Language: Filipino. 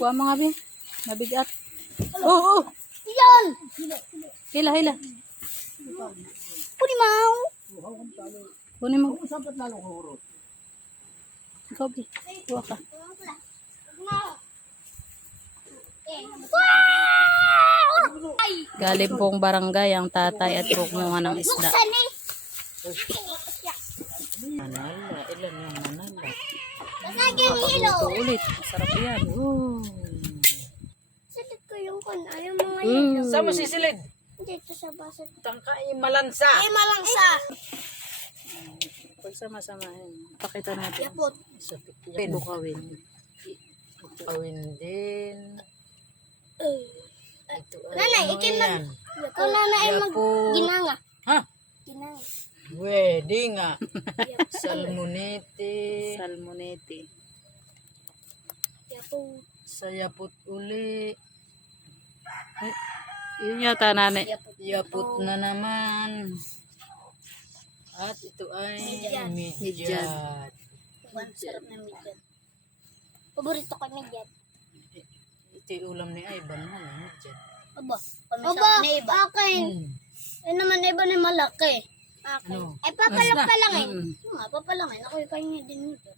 Kuha mga bi. Mabigat. Oo. Yan! Hila, hila. Pulimaw! Kunin mo. Ikaw bi. Kuha ka. Galing pong barangay ang tatay at kumuha ng isda. Buksan eh! Manala. Ilan yung manala? Basag yung hilo! Ito ulit. Masarap yan. Salit ko yung kun. Ayaw mga hilo. Saan mo sisilid? Dito sa basit. Tangkay malansa. Ay, malangsa! Pagsama-samahin. Pakita natin. Yapot. Sa pin. Bukawin. Kawin din. Ito ay Nanay, ano ikin yan? Ikaw nanay mag Yapo. ginanga. Ha? Ginanga. Pwede nga. Salmonete. Salmonete. Yapo. Sayapot uli. Yun yata nanay. Yapot na naman. At ito ay midyat. Ang sarap ng midyan. Paborito ko midyan. Ito yung ulam ni Ivan mo. Midyat. Aba, na iba. Akin. Eh naman iba na malaki. Akin. Ano? Ay papalak pa lang eh. Mm. Nga, papalangin. Ako yung kanya din nito.